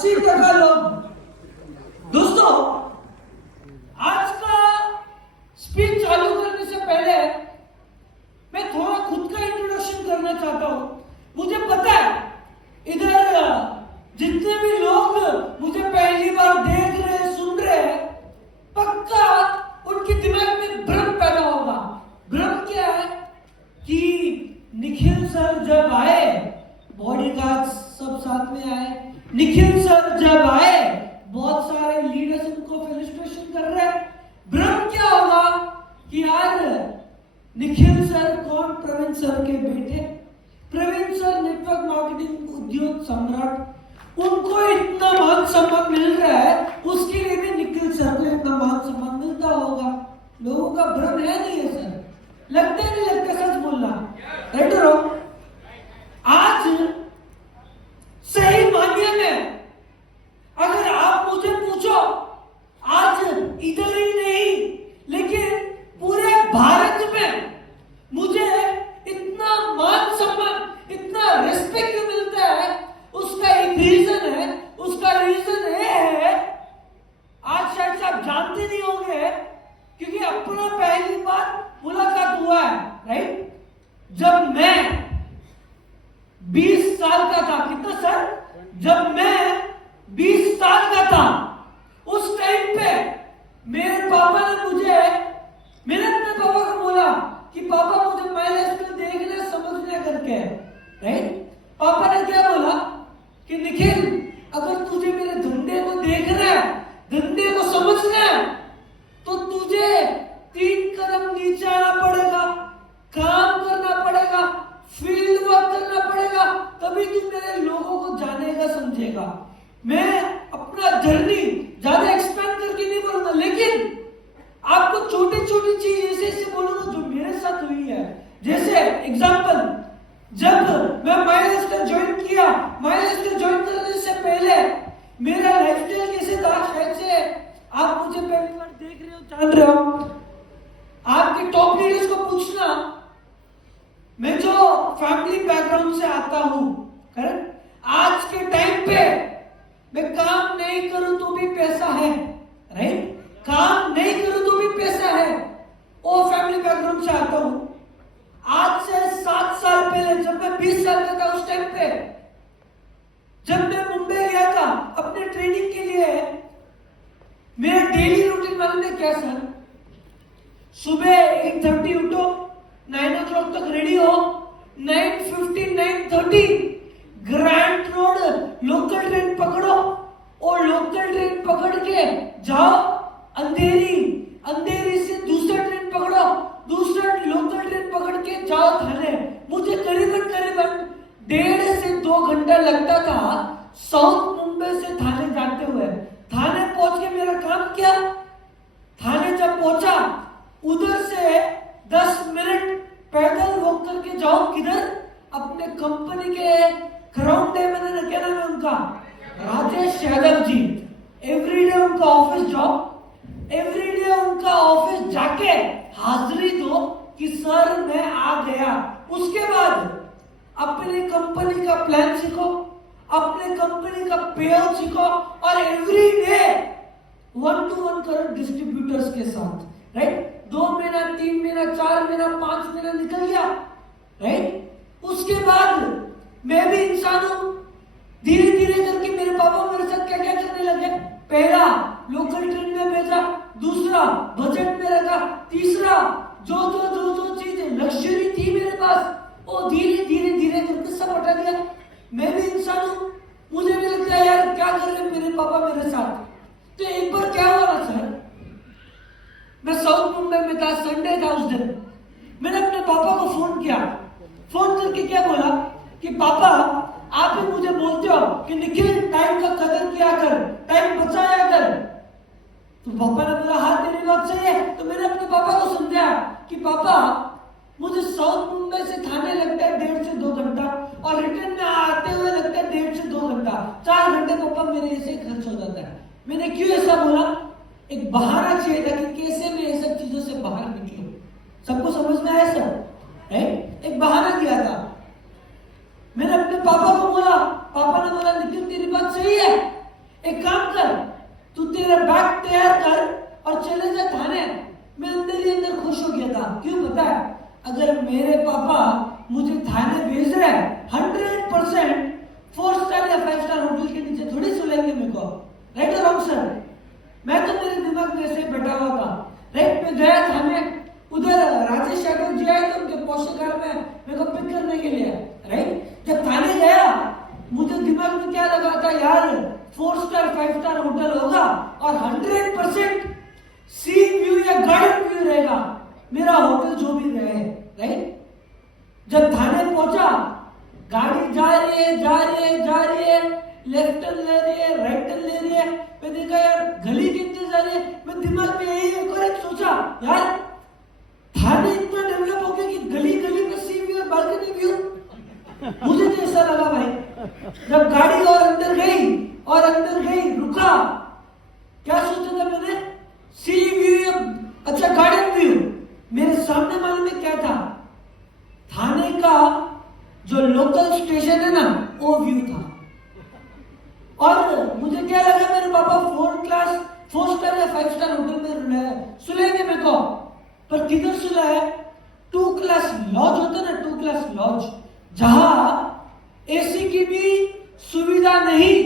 80% लोग। दोस्तों, आज का स्पीच चालू करने से पहले मैं थोड़ा खुद का इंट्रोडक्शन करना चाहता हूं। मुझे पता है इधर जितने भी लोग मुझे पहली बार देख रहे सुन रहे पक्का उनके दिमाग में भ्रम पैदा होगा। भ्रम क्या है कि निखिल सर जब आए, बॉडीगार्ड्स सब साथ में आए, निखिल सर जब आए बहुत सारे लीडर्स उनको फेलिसिटेशन कर रहे हैं। भ्रम क्या होगा कि यार निखिल सर कौन? प्रवीण सर के बेटे। प्रवीण सर नेटवर्क मार्केटिंग उद्योग सम्राट, उनको इतना मान सम्मान मिल रहा है, उसके लिए भी निखिल सर को इतना मान सम्मान मिलता होगा। लोगों का भ्रम है नहीं है सर? लगता है नहीं लगता? सच बोलना, राइट और रॉन्ग? आज सही मायने में अगर आप मुझे पूछो, आज इधर ही नहीं लेकिन पूरे भारत में मुझे इतना मान सम्मान, इतना रिस्पेक्ट मिलता है, उसका एक रीजन है। उसका रीजन है, आज शायद से आप जानते नहीं होंगे क्योंकि अपना पहली बार मुलाकात हुआ है, राइट? जब मैं 20 साल का था, कितना सर? जब मैं 20 साल का था, उस टाइम पे मेरे पापा ने मुझे, मैंने अपने पापा को बोला कि पापा मुझे माइलस्टोन देखने समझने करके, राइट? पापा ने क्या बोला कि निखिल, अगर तुझे मेरे धंधे को देखना है, धंधे को समझना है, तो तुझे 3 कदम नीचे आना पड़ेगा, काम करना पड़ेगा, फील्ड वर्क करना पड़ेगा, तभी तू मेरे लोगों को जानेगा, समझेगा। मैं अपना जर्नी ज्यादा एक्सपेंड करके नहीं बोलूंगा, लेकिन आपको छोटी छोटी चीज ऐसे ऐसे बोलूंगा जो मेरे साथ हुई है। जैसे एग्जांपल, जब मैं माइलस्टोन ज्वाइन किया, माइलस्टोन ज्वाइन करने से पहले मेरा लाइफस्टाइल कैसे था? शायद से आप मुझे पहली बार देख रहे हो, जान रहे हो। आपके टॉप लीडर्स को पूछना, मैं जो फैमिली बैकग्राउंड से आता हूं, करेक्ट? आज के टाइम पे मैं काम नहीं करूं तो भी पैसा है, राइट? काम नहीं करूं तो भी पैसा है। वो फैमिली बैकग्राउंड से आता हूं। आज से 7 साल पहले जब मैं 20 साल का था, उस टाइम पे जब मैं मुंबई गया था अपने ट्रेनिंग के लिए, मेरा डेली रूटीन मालूम है क्या सर? सुबह 8:30 उठो, 9 o'clock तक रेडी हो, 9:50 9:30 ग्रैंड रोड लोकल ट्रेन पकड़ो और लोकल ट्रेन पकड़ के जाओ अंधेरी से दूसरा ट्रेन पकड़ो, दूसरा लोकल ट्रेन पकड़ के जाओ थाने। मुझे करीबन 1.5 से 2 घंटा लगता था साउथ मुंबई से थाने जाते हुए। थाने पहुंच के मेरा काम क्या? थाने जब पहुंचा, उधर से 10 मिनट पैदल वॉक करके जाओ, किधर? अपने कंपनी के ग्राउंड डे मैंने, क्या नाम है उनका? राजेश यादव जी। एवरीडे उनका ऑफिस जाओ, एवरीडे उनका ऑफिस जाके हाजिरी दो कि सर मैं आ गया। उसके बाद अपनी कंपनी का प्लान सीखो, अपने कंपनी का पेआउट सीखो और एवरीडे 1-to-1 करो डिस्ट्रीब्यूटर्स के साथ, राइट? 2 महीना, 3 महीना, 4 महीना, 5 महीना निकल गया, राइट? उसके बाद मैं भी इंसान हूं, धीरे धीरे करके मेरे पापा मेरे साथ क्या क्या करने लगे। पहला लोकल ट्रेन में भेजा, दूसरा बजट में रखा, तीसरा जो चीजें लग्जरी थी मेरे पास, वो धीरे धीरे धीरे करके सब हटा दिया। मैं भी इंसान हूं, मुझे भी लगता है यार क्या कर रहे मेरे पापा मेरे साथ। तो एक बार क्या हुआ सर, मैं साउथ मुंबई में था, संडे था उस दिन। मैंने अपने पापा को फोन किया, फोन करके क्या बोला कि पापा आप ही मुझे बोलते हो कि निखिल टाइम का कदर किया कर, टाइम बचाया कर। तो पापा ने बोला हाँ तेरी बात सही है। तो मैंने अपने पापा को समझाया कि पापा मुझे साउथ मुंबई से थाने लगता है 1.5 से 2 घंटा और रिटर्न में आते हुए लगता है 1.5 से 2 घंटा, 4 घंटे पापा मेरे ऐसे खर्च हो जाता है। मैंने क्यों ऐसा बोला? एक बहाना चाहिए था कि कैसे मैं ये सब चीजों से बाहर निकलूं। सबको समझ में आया सर? एक बहाना दिया था। मैंने अपने पापा को बोला, पापा ने बोला निखिल तेरी बात सही है, में क्या लगा था यार, 4 स्टार 5 स्टार होटल होगा और 100% सी व्यू या गार्डन व्यू रहेगा, मेरा होटल जो भी रहे, राइट। जब थाने पहुंचा, गाड़ी जा रही है, लेफ्ट टर्न ले रही है, राइट टर्न ले रही है, मैं देखा यार गली कितनी जा रही है, मैं दिमाग में यही एक सोचा यार थाने इतना डेवलप हो गया कि गली गली में सी व्यू और बालकनी व्यू। मुझे तो ऐसा लगा भाई, जब गाड़ी और अंदर गई रुका, क्या सोचा था मैंने, सी व्यू, अच्छा गार्डन व्यू। मेरे सामने मालूम में क्या था, थाने का जो लोकल स्टेशन है ना वो व्यू था। और मुझे क्या लगा, मेरे पापा 4 स्टार या 5 स्टार होटल में सुलेंगे मेरे को, पर किधर सुला है, 2 क्लास लॉज होता है ना, 2 क्लास लॉज, जहां एसी की भी सुविधा नहीं,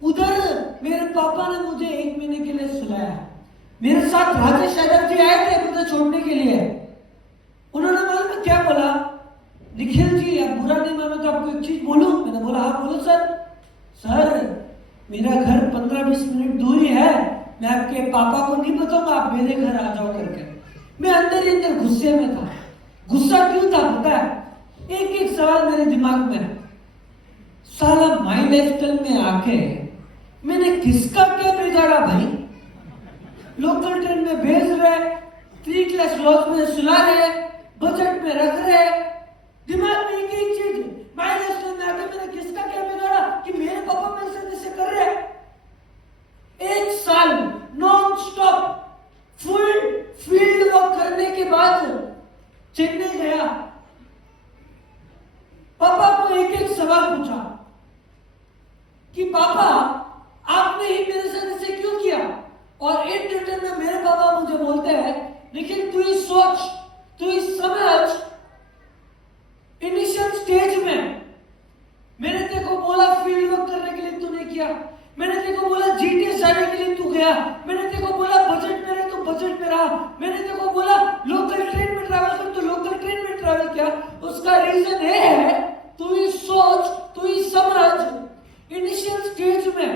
उधर मेरे पापा ने मुझे 1 महीने के लिए सुलाया। मेरे साथ राजेश यादव जी आए थे मुझे छोड़ने के लिए। उन्होंने मालूम क्या बोला, निखिल जी आप बुरा नहीं मानो तो आपको एक चीज बोलूं। मैंने बोला हाँ बोलो सर मेरा घर 15-20 मिनट दूर ही है, मैं आपके पापा को नहीं बताऊंगा, आप मेरे घर आ जाओ करके। मैं अंदर ही अंदर गुस्से में था। गुस्सा क्यों था पता है, एक सवाल मेरे दिमाग में, साला माई लाइफस्टाइल में आके मैंने किसका क्या बिगाड़ा भाई। लोकल ट्रेन में भेज रहे, 3 क्लास लॉज में सुला रहे, बजट में रख रहे, दिमाग में एक चीज, माई लाइफस्टाइल में आके मैंने किसका क्या बिगाड़ा कि मेरे पापा मेरे साथ ऐसे कर रहे। 1 साल non stop full field work करने के बाद चेन्नई गया, पापा को एक सवाल पूछा कि पापा आपने ही मेरे साथ ऐसे क्यों किया, और एक रिटर्न में मेरे पापा मुझे बोलते हैं लेकिन तू ही सोच, तू ही समझ, इनिशियल स्टेज में मैंने तेरे को बोला फील्ड वर्क करने के लिए तूने किया, मैंने तेरे को बोला जीटीएस जाने के लिए तू गया, मैंने तेरे को बोला बजट में रहे तो बजट में रहा, मैंने तेरे को बोला लोकल ट्रेन में ट्रैवल कर तो लोकल ट्रेन में ट्रैवल किया। उसका रीजन ये है, तू ही सोच, तू ही समझ। इनिशियल स्टेज में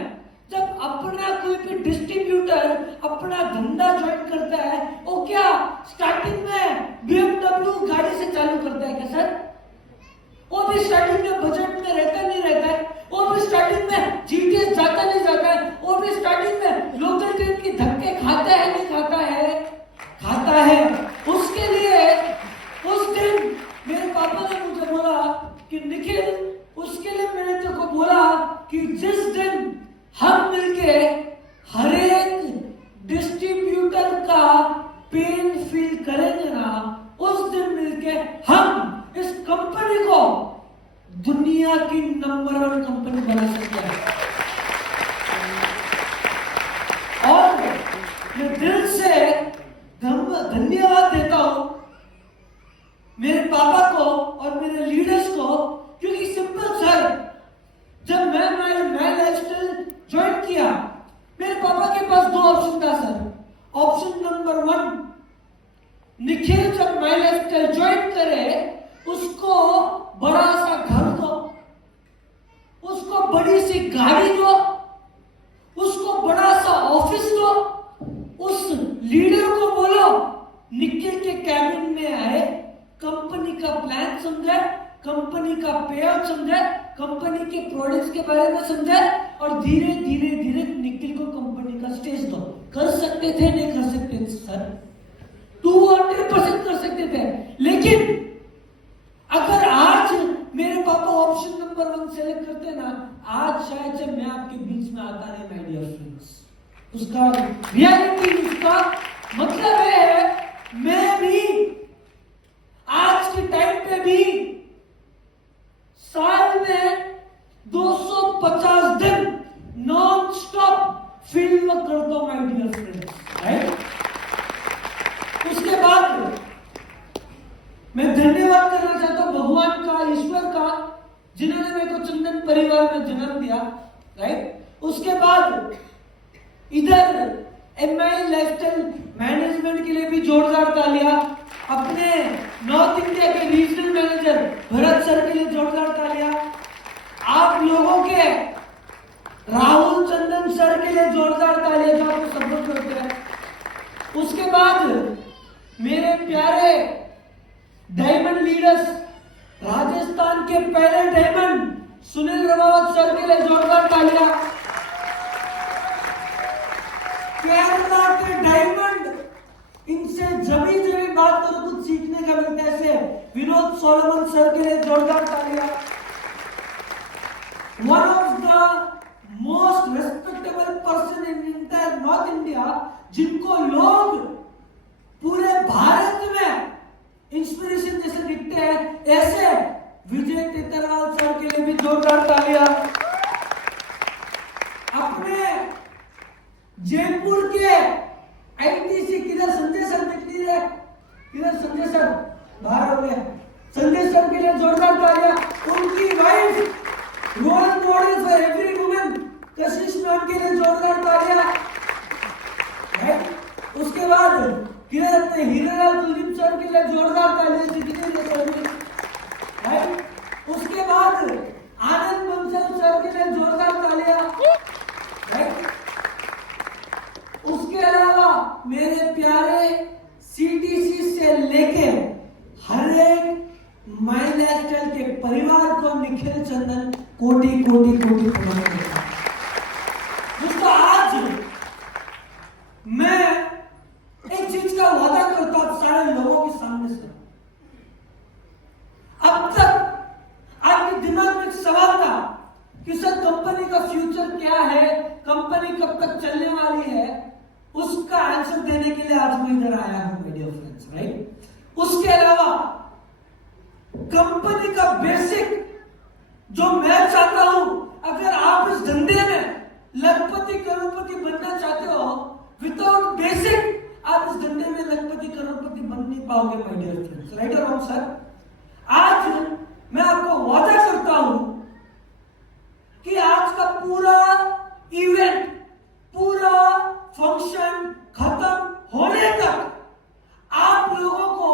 जब अपना कोई भी डिस्ट्रीब्यूटर अपना धंधा ज्वाइन करता है, वो क्या स्टार्टिंग में BMW गाड़ी से चालू करता है क्या सर? वो भी स्टार्टिंग में बजट में रहता नहीं रहता है, वो भी स्टार्टिंग में जीटीएस जाता नहीं जाता है, वो भी स्टार्टिंग में लोकल ट्रेन की धक्के खाता है नहीं खाता है, खाता है। उसके लिए उस दिन मेरे पापा ने मुझे बोला कि निखिल, उसके लिए मैंने तेरे को बोला कि जिस दिन हम मिलके हर एक डिस्ट्रीब्यूटर का पेन फील करेंगे ना, उस दिन मिलके हम इस कंपनी को दुनिया की नंबर 1 कंपनी बना सकते हैं। और मैं दिल से धन्यवाद देता हूं मेरे पापा को और मेरे लीडर्स को, क्योंकि सिंपल सर, जब मैं लाइफस्टाइल ज्वाइन किया, मेरे पापा के पास 2 ऑप्शन था सर। ऑप्शन नंबर 1, निखिल जब माई लाइफस्टाइल ज्वाइन करे उसको बड़ा सा घर दो, उसको बड़ी सी गाड़ी दो, उसको बड़ा सा ऑफिस दो, उस लीडर को बोलो निखिल के कैबिन में आए, कंपनी का प्लान समझे, कंपनी का पेआउट समझे, कंपनी के प्रोडक्ट्स के बारे में समझे, और धीरे धीरे निखिल को कंपनी का स्टेज दो। कर सकते थे नहीं कर सकते थे सर, 200% कर सकते थे। लेकिन अगर आज मेरे पापा ऑप्शन नंबर 1 सेलेक्ट करते ना, आज शायद से मैं आपके बीच में आता नहीं माय डियर फ्रेंड्स। उसका रियलिटी, उसका मतलब है मैं भी आज के टाइम पे भी साल में 250 दिन नॉन स्टॉप फील्ड वर्क करता हूं माय डियर फ्रेंड्स, राइट। उसके बाद मैं धन्यवाद करना चाहता हूं भगवान का, ईश्वर का, जिन्होंने मेरे को चंदन परिवार में जन्म दिया, राइट। उसके बाद इधर एमआई लाइफस्टाइल मैनेजमेंट के लिए भी जोरदार तालियां, अपने नॉर्थ इंडिया के रीजनल मैनेजर भरत सर के लिए जोरदार तालियां, आप लोगों के राहुल चंदन सर के लिए जोरदार तालियां जो आपको सपोर्ट करते हैं। उसके बाद मेरे प्यारे डायमंड लीडर्स, राजस्थान के पहले डायमंड सुनील रमावत सर के लिए जोरदार तालियां। केरला के डायमंड, इनसे जमी जमी बात करो कुछ सीखने का मिलता है। ऐसे विनोद सोलमन सर के लिए जोरदार तालियां। One of the most respectable person in entire north India, जिनको लोग पूरे भारत में इंस्पिरेशन जैसे दिखते हैं, ऐसे विजय टेतरवाल सर के लिए भी जोरदार तालियां। अपने जयपुर के आईटीसी किधर संजय सर दिखती है, किधर संजय सर बाहर हो गए, संजय सर के लिए जोरदार तालियां। उनकी wife, role model for every women, Kashish ma'am के लिए जोरदार तालियां। उसके बाद किधर अपने हीरालाल कुलदीप सर के लिए जोरदार तालियां दिखती है। उसके बाद आनंद बंसल सर के लिए जोरदार तालियां। उसके अलावा मेरे प्यारे सीटीसी से लेके हर एक माई लाइफस्टाइल के परिवार को निखिल चंदन कोटि कोटि कोटि प्रणाम करता हूं। दोस्तों, आज मैं एक चीज का वादा करता हूं सारे लोगों के सामने से। अब तक आपके दिमाग में एक सवाल था कि सर कंपनी का फ्यूचर क्या है, कंपनी कब तक चलने वाली है, उसका आंसर देने के लिए आज मैं इधर आया हूं, माय डियर फ्रेंड्स, राइट। उसके अलावा कंपनी का बेसिक जो मैं चाहता हूं, अगर आप इस धंधे में लखपति करोड़पति बनना चाहते हो, विदाउट बेसिक आप इस धंधे में लखपति करोड़पति बन नहीं पाओगे, माय डियर फ्रेंड्स, राइट और रॉन्ग सर। आज मैं आपको वादा करता हूं कि आज का पूरा इवेंट, पूरा फंक्शन खत्म होने तक आप लोगों को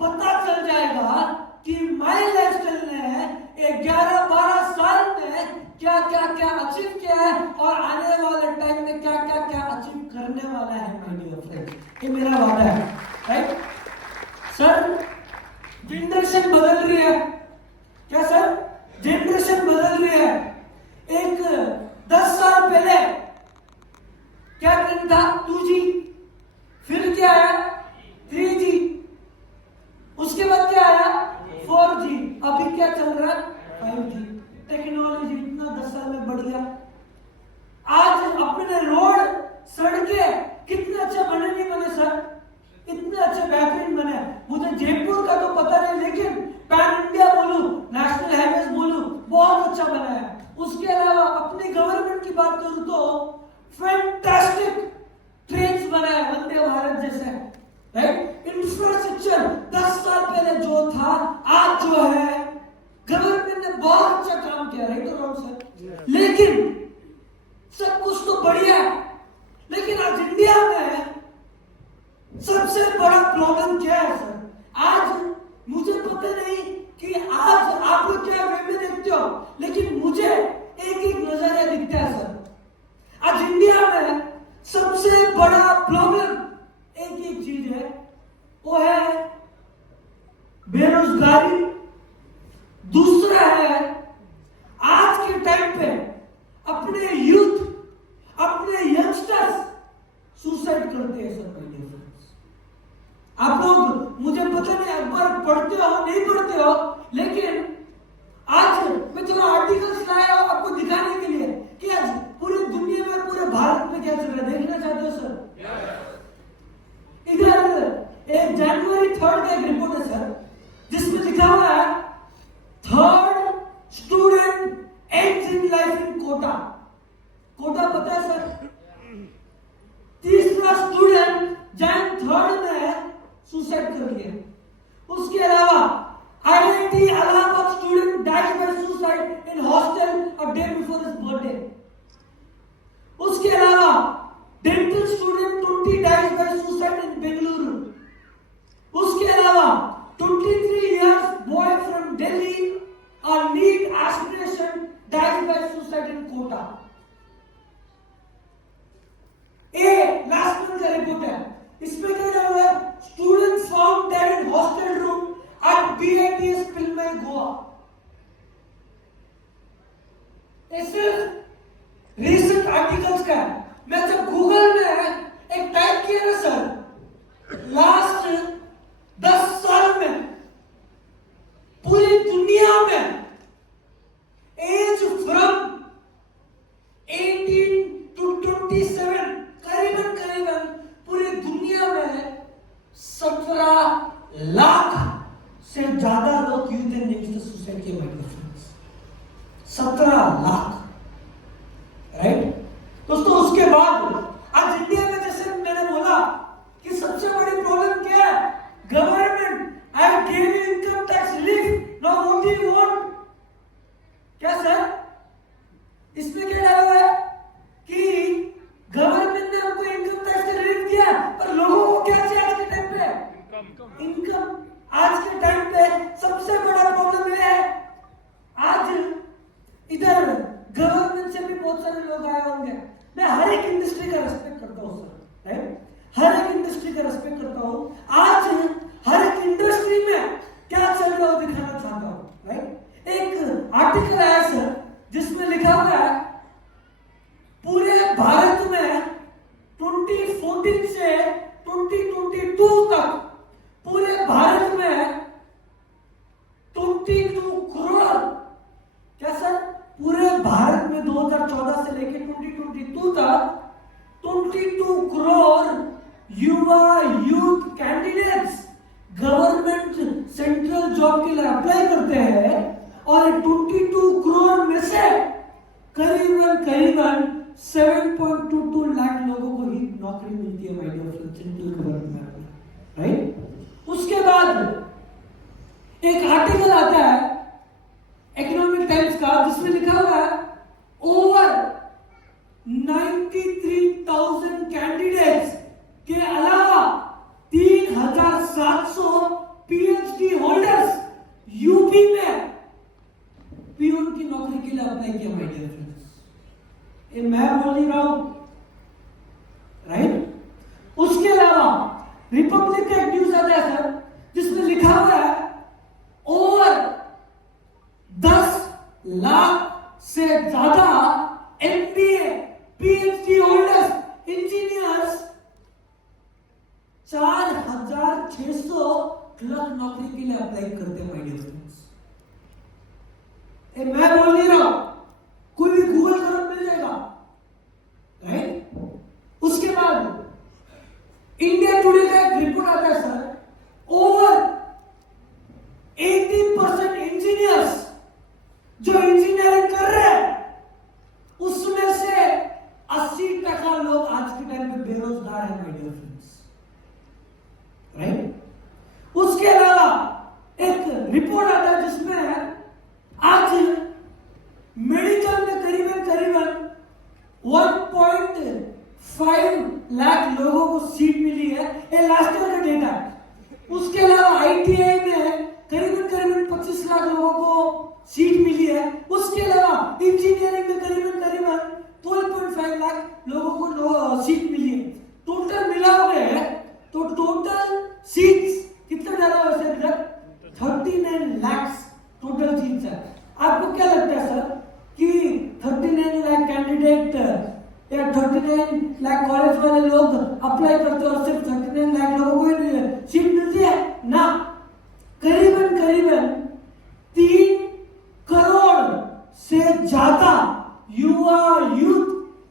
पता चल जाएगा कि माई लाइफस्टाइल ने 11-12 साल में क्या क्या क्या अचीव किया है और आने वाले टाइम में क्या क्या क्या अचीव करने वाला है, माय डियर फ्रेंड्स। ये मेरा वादा है, राइट सर। जनरेशन बदल रही है, क्या सर? जनरेशन बदल रही है। एक 10 साल पहले क्या ट्रेंड था? 2G, फिर क्या आया? 3G, उसके बाद क्या आया? 4G, अभी क्या चल रहा है? 5G। टेक्नोलॉजी इतना 10 साल में बढ़ गया। आज अपने रोड, सड़कें कितने अच्छे बने नहीं बने सर? इतने अच्छे बेहतरीन बने। मुझे जयपुर का तो पता नहीं, लेकिन पैन इंडिया बोलूं, नेशनल हाईवेज बोलूं, बहुत अच्छा बना है। उसके अलावा अपनी गवर्नमेंट की बात करूं तो फैंटास्टिक ट्रेन्स बनाए, वंदे भारत जैसे, राइट। इंफ्रास्ट्रक्चर 10 साल पहले जो था, आज जो है, गवर्नमेंट ने बहुत अच्छा काम किया, राइट और रॉन्ग सर। लेकिन सब कुछ तो बढ़िया है, लेकिन आज इंडिया में सबसे बड़ा प्रॉब्लम क्या है सर? आज मुझे पता नहीं कि आज आप लोग क्या वे में देखते हो, लेकिन मुझे एक एक नजरिया दिखता है सर। आज इंडिया में सबसे बड़ा प्रॉब्लम एक ही चीज है, वो है बेरोजगारी। दूसरा है आज के टाइम पे अपने यूथ, अपने यंगस्टर्स सुसाइड करते हैं सर। आप लोग, मुझे पता नहीं अखबार पढ़ते हो नहीं पढ़ते हो, लेकिन आज मैं थोड़ा आर्टिकल्स लाया हूं आपको दिखाने के लिए कि आज पूरी दुनिया में, पूरे भारत में क्या चल रहा है। देखना चाहते हो सर? इधर एक जनवरी 3 का एक रिपोर्ट है सर, जिसमें लिखा हुआ है 3rd student ends in life in Kota. Kota पता है सर? तीसरा स्टूडेंट जैन 3rd में सुसाइड कर लिया। उसके अलावा IIT Allahabad student died by suicide in hostel a day before his birthday. उसके अलावा dental student 20 died by suicide in Bengaluru. उसके अलावा 23 years boy from Delhi, a lead aspiration died by suicide in Kota. ये last month का report है. इसमें क्या हुआ है? Students found dead in hostel room at BITS Pilmai, Goa. ऐसे रिसेंट आर्टिकल्स का है. मैं जब गूगल में एक टाइप किया ना सर, लास्ट 10 साल में पूरी दुनिया में एज फ्रॉम 18 to 27 करीबन पूरी दुनिया में 17 लाख से ज्यादा लोग यूथेनेमिया सुसाइड किए हुए हैं. 17 लाख, राइट दोस्तों. उसके बाद आज इंडिया में जैसे मैंने बोला कि सबसे बड़ी प्रॉब्लम क्या है? Government I give income tax relief, now what do you want? क्या सर इसमें क्या डाला हुआ है कि गवर्नमेंट ने हमको इनकम टैक्स रिलीफ दिया, पर लोगों को क्या चाहिए आज के टाइम पे? इनकम. आज के टाइम पे सबसे बड़ा प्रॉब्लम ये है. आज इधर गवर्नमेंट से भी बहुत सारे लोग आए होंगे. मैं हर एक इंडस्ट्री का रेस्पेक्ट करता हूँ सर, राइट. हर एक इंडस्ट्री का रेस्पेक्ट करता हूँ. आज हर एक इंडस्ट्री में क्या चल रहा है दिखाना चाहता हूँ, राइट. एक आर्टिकल आया सर जिसमें लिखा हुआ है पूरे भारत में 2014 से 2022 तक पूरे भारत में 22 करोड़, क्या सर? पूरे भारत में 2014 से लेकर 2022 तक 22 करोड़ युवा youth candidates government central job के लिए अप्लाई करते हैं. और 22 करोड़ में से करीबन 7.22 लाख लोगों को ही नौकरी मिलती है my dear friends, central government में, राइट. उसके बाद एक आर्टिकल आता है इकोनॉमिक टाइम्स का जिसमें लिखा हुआ है ओवर 93,000 कैंडिडेट्स के अलावा 3,700 पीएचडी होल्डर्स यूपी में पीओन की नौकरी के लिए अप्लाई किया माय डियर फ्रेंड्स. ये मैं बोल नहीं रहा हूं, राइट. उसके अलावा रिपब्लिक का एक न्यूज आता है सर जिसमें लिखा हुआ है ओवर 10 लाख से ज्यादा MBA PhD holders engineers 4,600 clerk नौकरी के लिए अप्लाई करते हैं माय डियर फ्रेंड्स. मैं बोल नहीं रहा हूं, कोई भी गूगल करो मिल जाएगा, राइट. उसके बाद इंडिया टुडे का एक रिपोर्ट आता है सर ओवर 80% इंजीनियर्स जो इंजीनियरिंग कर रहे हैं उसमें से 80% लोग आज के टाइम पे बेरोजगार है माय डियर फ्रेंड्स, राइट. उसके अलावा एक रिपोर्ट आता है जिसमें आज मेडिकल में करीबन 1.5 लाख लोगों को सीट मिली है. ये लास्ट ईयर का डेटा है. उसके अलावा आईटीआई में करीबन 25 लाख लोगों को सीट मिली है. उसके अलावा इंजीनियरिंग में करीबन 12.5 लाख लोगों को सीट मिली है. टोटल मिला हुआ तो टोटल सीट्स कितना डाला वैसे इधर 39 लाख टोटल सीट्स है. आपको क्या लगता है सर कि 39 लाख कैंडिडेट या 39 लाख कॉलेज वाले लोग अप्लाई करते हैं और सिर्फ 39 लाख लोगों को सीट मिलती है ना? करीबन 3 करोड़ से ज्यादा युवा यूथ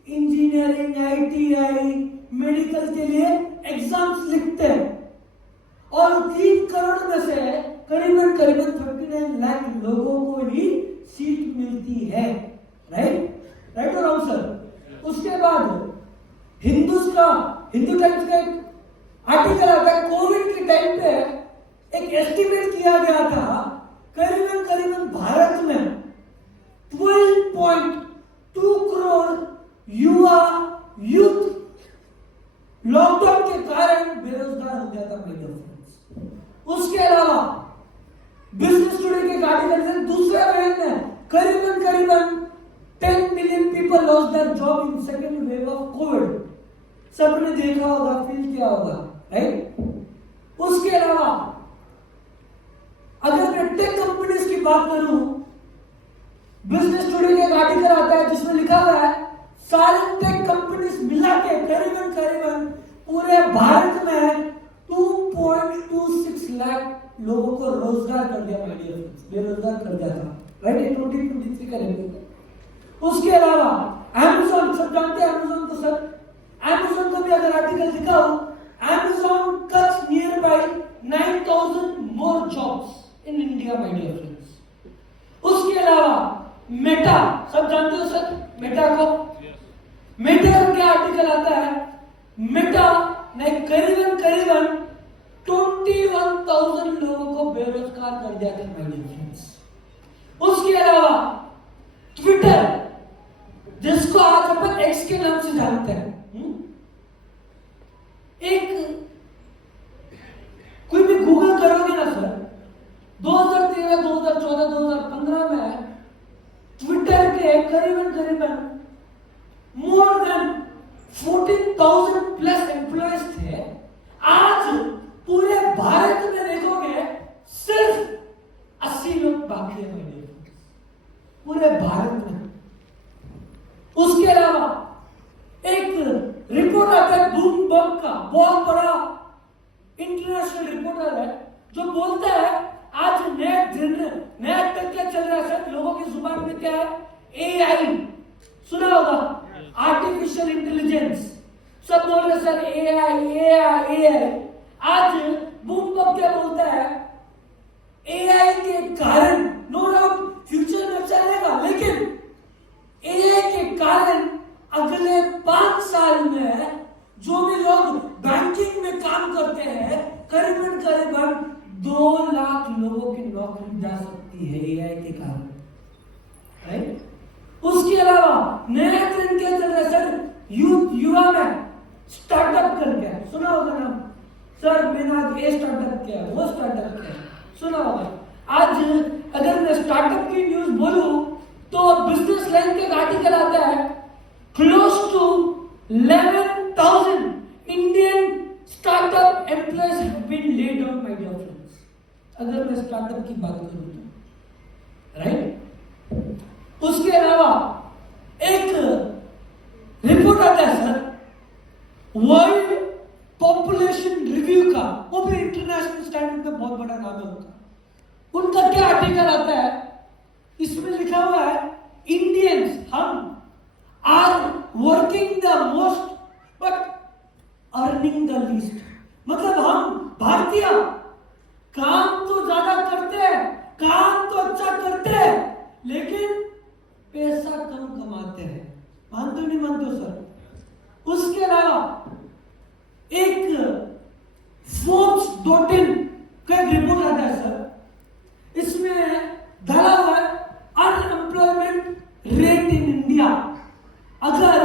इंजीनियरिंग आईटीआई मेडिकल के लिए एग्जाम्स लिखते हैं और 3 करोड़ में से करीबन 39 लाख लोगों को ही सीट मिलती है, राइट और रॉन्ग सर. उसके बाद हिंदू टाइम्स का एक आर्टिकल आता है कोविड के टाइम पे एक एस्टिमेट किया गया था करीबन भारत में 12.2 करोड़ युवा यूथ लॉकडाउन के कारण बेरोजगार हो गया था माय डियर फ्रेंड्स. उसके अलावा बिजनेस टुडे के आर्टिकल से दूसरे महीने में करीबन million people lost their job in second wave of COVID. सबने देखा होगा, फील किया होगा, राइट? उसके अलावा अगर मैं टेक कंपनीज की बात करूं, बिजनेस टुडे का एक आर्टिकल आता है जिसमें लिखा हुआ है सारी टेक कंपनीज मिला के करीबन पूरे भारत में 2.26 लाख लोगों को रोजगार कर दिया, माय डियर फ्रेंड्स, बेरोजगार कर दिया था, राइट? 2023 का रिपोर्ट। उसके अलावा अमेज़न, सब जानते हैं अमेज़न को सर, अमेज़न का भी अगर आर्टिकल दिखा हो, Amazon cuts near by 9,000 more jobs in India, my dear friends. उसके अलावा मेटा, सब जानते हो सर मेटा को? मेटा का क्या आर्टिकल आता है? मेटा ने करीबन 21,000 लोगों को बेरोजगार कर दिया था, माय डियर फ्रेंड्स। उसके अलावा ट्विटर, जिसको आज अपन एक्स के नाम से जानते हैं, एक कोई भी गूगल करोगे ना सर, 2013, 2014, 2015 में ट्विटर के करीबन मोर देन 14,000 प्लस एम्प्लॉयज थे। आज पूरे भारत में देखोगे सिर्फ 80 लोग बाकी है, पूरे भारत में। उसके अलावा एक रिपोर्ट आता है ब्लूमबर्ग का, बहुत बड़ा इंटरनेशनल रिपोर्टर है, जो बोलता है आज नया टेक क्या चल रहा है सर, लोगों की जुबान में क्या है? एआई, सुना होगा, आर्टिफिशियल इंटेलिजेंस, सब बोल रहे सर एआई। आज ब्लूमबर्ग क्या बोलता है? एआई के कारण नो डाउट फ्यूचर में चलेगा, लेकिन एआई के कारण अगले 5 साल में जो भी लोग बैंकिंग में काम करते हैं, करीबन 2 लाख लोगों की नौकरी जा सकती है एआई के कारण, राइट? उसके अलावा नया ट्रेंड क्या चल रहा है सर? युवा में स्टार्टअप करके, सुना होगा ना सर, मैंने आज ये स्टार्टअप किया, वो स्टार्टअप किया, सुना होगा। आज अगर मैं स्टार्टअप की न्यूज बोलूं तो बिजनेस लाइन के आर्टिकल आता है, close to 11,000 Indian startup employees have been laid off, my dear friends. अगर मैं स्टार्टअप की बात करूं तो, राइट? उसके अलावा एक रिपोर्ट आता है सर वर्ल्ड पॉपुलेशन रिव्यू का, वो भी इंटरनेशनल स्टैंडर्ड में बहुत बड़ा नाम है उनका क्या आर्टिकल आता है? इसमें लिखा हुआ है इंडियंस, हम are working the most but earning the least. मतलब हम भारतीय काम तो ज्यादा करते हैं, काम तो अच्छा करते हैं, लेकिन पैसा कम कमाते हैं। मानते हो नहीं मानते हो सर? उसके अलावा एक फोर्ब्स.in का एक रिपोर्ट आता है सर, इसमें डाला हुआ है अनएम्प्लॉयमेंट रेट इन इंडिया। अगर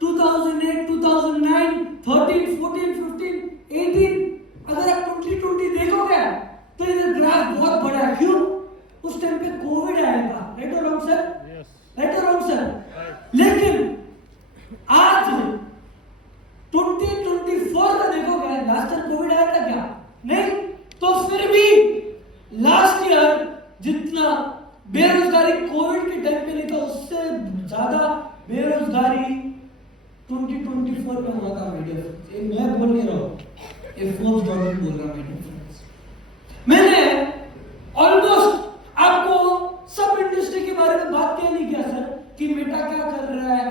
2008, 2009, 13, 14, 15, 18, अगर आप 2020 देखोगे तो इधर ग्राफ बहुत बड़ा है। क्यों? उस टाइम पे कोविड आया था, राइट और रॉन्ग सर? राइट और रॉन्ग सर? लेकिन आज 2024 का देखोगे, लास्ट ईयर कोविड आया था क्या? नहीं। तो फिर भी लास्ट ईयर जितना बेरोजगारी कोविड के टाइम पे नहीं था, उससे ज्यादा बेरोजगारी 2024 में हुआ था, मीडिया। मैं बोल नहीं रहा हूं, ये फोर्ब्स.in बोल रहा है। मैंने ऑलमोस्ट आपको सब इंडस्ट्री के बारे में बात क्या नहीं किया सर, कि मेटा क्या कर रहा है,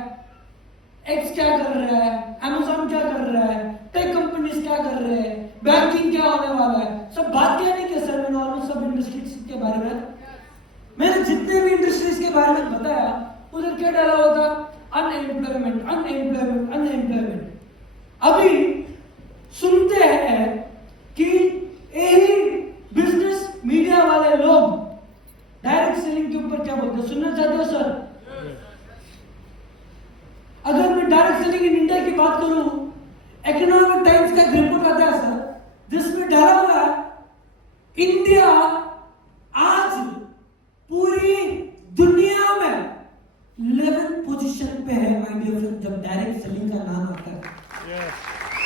एक्स क्या कर रहा है, अमेज़न क्या कर रहा है, टेक कंपनीज क्या कर रहे हैं, बैंकिंग क्या होने वाला है, सब बात क्या नहीं किया सर मैंने ऑलमोस्ट सब इंडस्ट्रीज के बारे में। मैंने जितने भी इंडस्ट्रीज के बारे में बताया उधर क्या डाला हुआ था? Unemployment, unemployment, unemployment. अभी सुनते हैं कि यही बिजनेस मीडिया वाले लोग डायरेक्ट सेलिंग के ऊपर क्या बोलते हैं, सुनना चाहते हो सर? अगर मैं डायरेक्ट सेलिंग इन इंडिया की बात करूं, इकोनॉमिक टाइम्स का एक रिपोर्ट आता है सर, जिसमें डाला हुआ है इंडिया आज पूरी दुनिया में 11th जब डायरेक्ट सेलिंग का नाम आता है।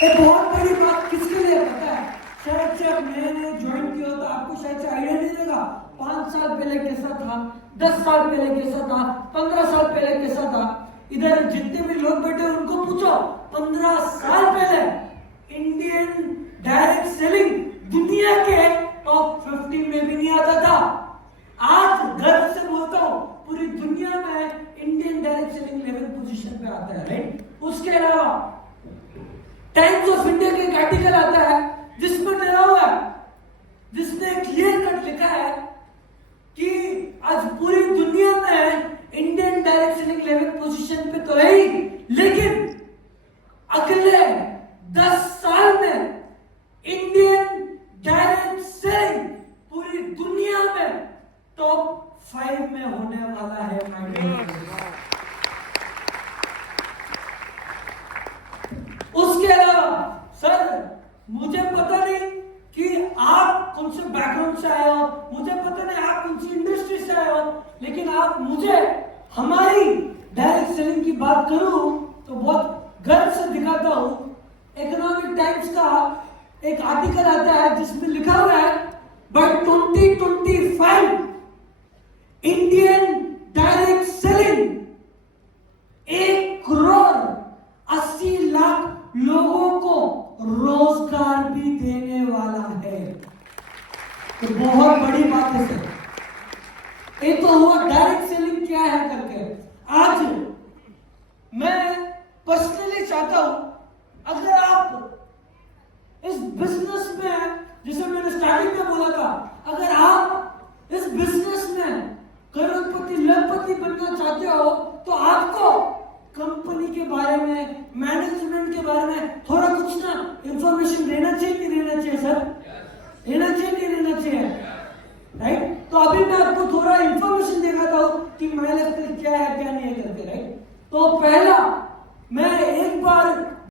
ये बहुत बड़ी बात किसके लिए पता है? शायद से आप नए ज्वाइन किया तो आपको शायद से आइडिया नहीं देगा 5 साल पहले कैसा था, 10 साल पहले कैसा था, 15 साल पहले कैसा था। इधर जितने भी लोग बैठे हैं उनको पूछो 15 साल पहले इंडियन डायरेक्ट सेलिंग दुनिया के टॉप 50 में भी नहीं आता था। आज गर्व से बोलता हूं पूरी दुनिया में इंडियन डायरेक्ट सेलिंग 11 पोजीशन पे आता है, राइट। उसके अलावा टाइम्स ऑफ इंडिया का एक आर्टिकल आता है जिसमें डरा हुआ है, जिसने क्लियर कट लिखा है कि आज पूरी दुनिया में इंडियन डायरेक्ट सेलिंग 11 पोजीशन पे तो है ही, लेकिन अगले 10 साल में इंडियन डायरेक्ट सेलिंग पूरी दुनिया में टॉप 5 में होने वाला है। उसके अलावा सर मुझे पता नहीं कि आप कौन से बैकग्राउंड से आए हो, मुझे पता नहीं आप कौन सी इंडस्ट्री से आए हो, लेकिन आप मुझे हमारी डायरेक्ट सेलिंग की बात करूं तो बहुत गर्व से दिखाता हूं। इकोनॉमिक टाइम्स का एक आर्टिकल आता है जिसमें लिखा हुआ है बाय 2025 इंडियन डायरेक्ट सेलिंग 1,80,00,000 लोगों को रोजगार भी देने वाला है। तो बहुत बड़ी बात है सर। ये तो हुआ डायरेक्ट सेलिंग क्या है करके। आज मैं पर्सनली चाहता हूं अगर आप इस बिजनेस में, जैसे मैंने स्टार्टिंग में बोला था,